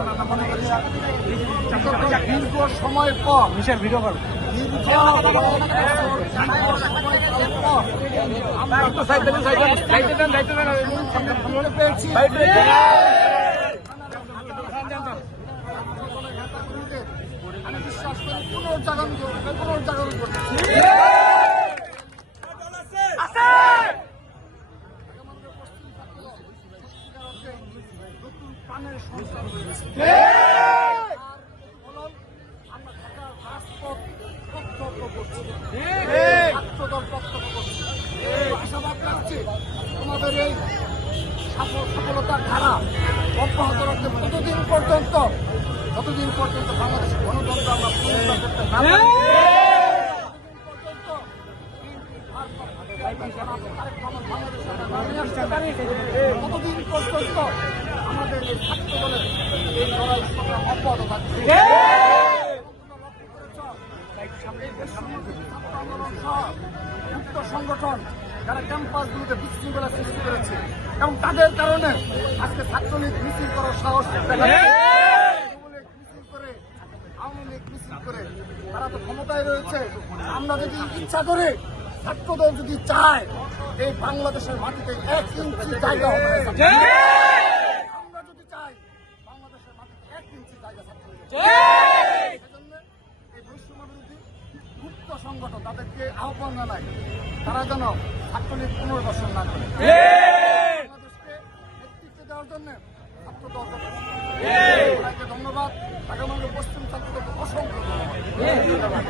আমরা মনে করি দীর্ঘ সময় পর ভিডিও কর আমি বিশ্বাস করি পুনর্জাগরণ করতেছি। নতুন প্রাণের সংস্কার হয়েছে। আমরা ঢাকার রাজপথ প্রত্যক্ষ করছি, ছাত্রদল প্রত্যক্ষ করছি। আশাবাদ রাখছি তোমাদের এই সফলতার ধারা অব্যাহত রাখতে যতদিন পর্যন্ত বাংলাদেশের গণতন্ত্র আমরা পুনরুদ্ধার করতে না পারি, ততদিন পর্যন্ত আমাদের এই ছাত্র দলের এই লড়াই সংগ্রাম অব্যাহত থাকবে। আন্দোলন সহ মুক্ত সংগঠন যারা ক্যাম্পাসগুলোতে বিশৃঙ্খলা সৃষ্টি করেছে এবং তাদের কারণে আজকে ছাত্রলীগ মিছিল করার সাহস আওয়ামী লীগ মিছিল করে তারা তো ক্ষমতায় রয়েছে। আমরা যদি ইচ্ছা করে ছাত্রদল যদি চায় এই বাংলাদেশের মাটিতে 1 ইঞ্চি জায়গা হবে না। আমরা যদি চাই বাংলাদেশের মাটিতে 1 ইঞ্চি জায়গা সেজন্য এই বৈষম্য বিরোধী মুক্ত সংগঠন তাদেরকে আহ্বান জানায় তারা যেন ছাত্রলীগ পুনর্বাসন না করে বাংলাদেশকে নেতৃত্ব দেওয়ার জন্য ছাত্রদল ধন্যবাদ। আগামী পশ্চিম ছাত্রদলকে অসংখ্য ধন্যবাদ।